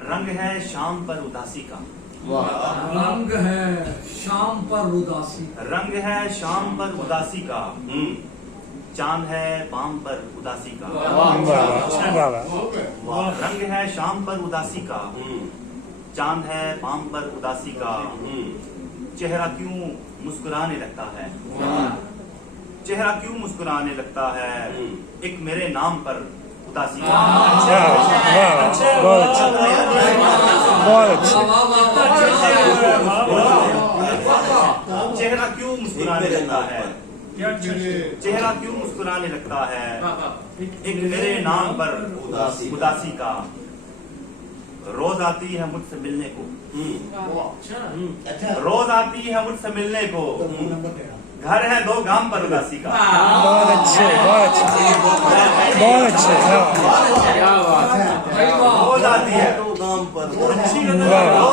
रंग है शाम पर उदासी का। रंग है शाम पर उदासी, रंग है शाम पर उदासी का। चांद है बाम पर उदासी का। रंग है शाम पर उदासी का। चांद है बाम पर उदासी का। चेहरा क्यों मुस्कुराने लगता है। चेहरा क्यों मुस्कुराने लगता है। एक मेरे नाम पर उदासी का। चेहरा क्यों मुस्कुराने लगता है। चेहरा क्यों मुस्कुराने लगता है। एक मेरे नाम पर उदासी का। रोज आती है मुझसे मिलने को। रोज आती है मुझसे मिलने को। घर है दो गांव पर उदासी का। बहुत अच्छे, बहुत अच्छे, बहुत अच्छे। रोज आती है दो गांव पर। रोज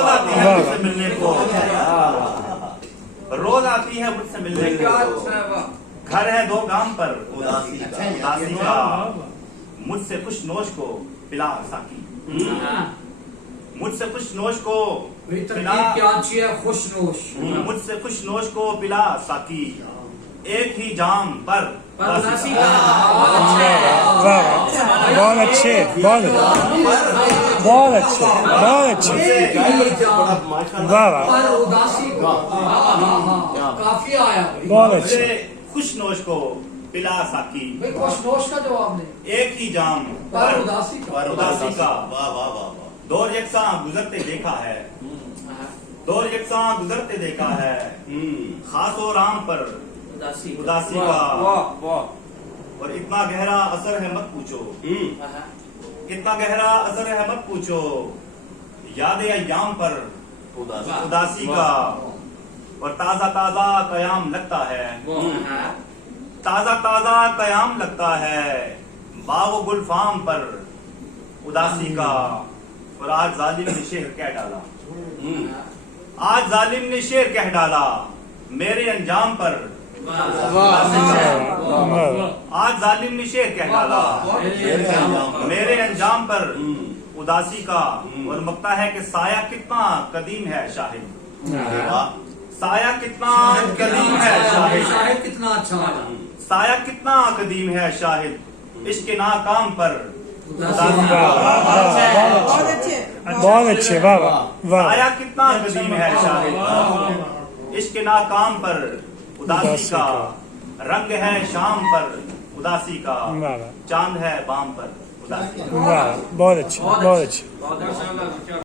आती है मुझसे मिलने को। रोज आती है मुझसे मिलने को। घर है दो गांव पर उदासी का। मुझसे कुछ नोश को पिला साकी। मुझसे कुछ नोश को पिला। क्या चाहिए खुशनोश। मुझसे कुछ नोश को पिला साकी। एक ही जाम पर उदासी का। बहुत अच्छे, बहुत अच्छे, बहुत अच्छे। पर उदासी का काफी आया। बहुत अच्छे। मुझसे खुश नोश को पिला साकी। खुशनोश का जवाब नहीं, एक ही जाम पर उदासी का। उदासी का। दौर यकसा गुजरते देखा है। दौर यकसा गुजरते देखा है। खास और आम पर उदासी का। और इतना गहरा असर है मत पूछो। इतना गहरा असर है मत पूछो। यादें अय्याम पर उदासी का। और ताजा ताजा कयाम लगता है। ताजा ताजा कयाम लगता है। बाग गुलफाम पर उदासी का। और आज जालिम ने शेर कह डाला। आज जालिम ने शेर कह डाला। मेरे अंजाम पर उदासी का। आज जालिम ने शेर कह डाला। मेरे अंजाम पर उदासी का। और मकता है कि साया कितना कदीम है शाहिद। साया कितना कदीम है शाहिद। शाहिद कितना अच्छा है। साया कितना कदीम है शाहिद। इश्क नाकाम पर उदासी का। बहुत अच्छे, वाह वाह। साया कितना कदीम है शाहिद। इश्क नाकाम पर उदासी का। रंग है शाम पर उदासी का। चांद है बाम पर उदासी का। वाह, बहुत अच्छे, बहुत अच्छे।